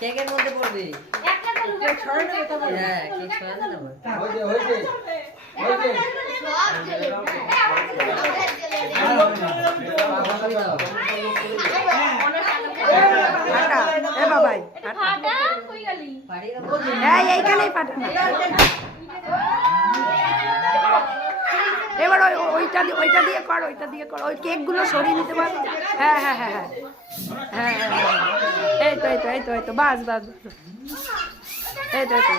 কেকের মধ্যে পড়বে হ্যাঁ কেক ছড়ানো এইখানেই ফাটা এবার ওই ওইটা দিয়ে ওইটা দিয়ে কর ওইটা দিয়ে কর ওই কেকগুলো সরিয়ে নিতে পারো হ্যাঁ হ্যাঁ হ্যাঁ হ্যাঁ হ্যাঁ হ্যাঁ হ্যাঁ। এই তো এই তো এই তো এই তো বাস বাস। এই তো এই তো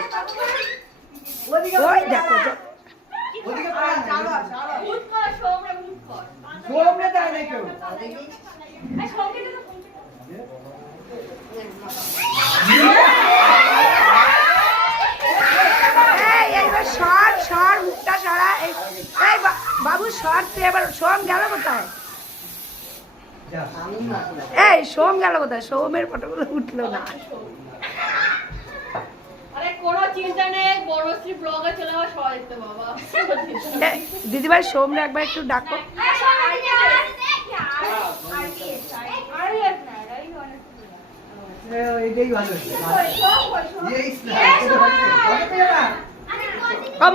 ওই দেখো সোমনে না কেউ। সর সর মুখটা সরা। এই বাবু সর তুই এবার সোম গেল কোথায়? এই সোম গেল কোথায়? সোমের ফটোগুলো উঠল না। দিদিভাই সোমরা একবার একটু ডাকো। এটাই ভালো।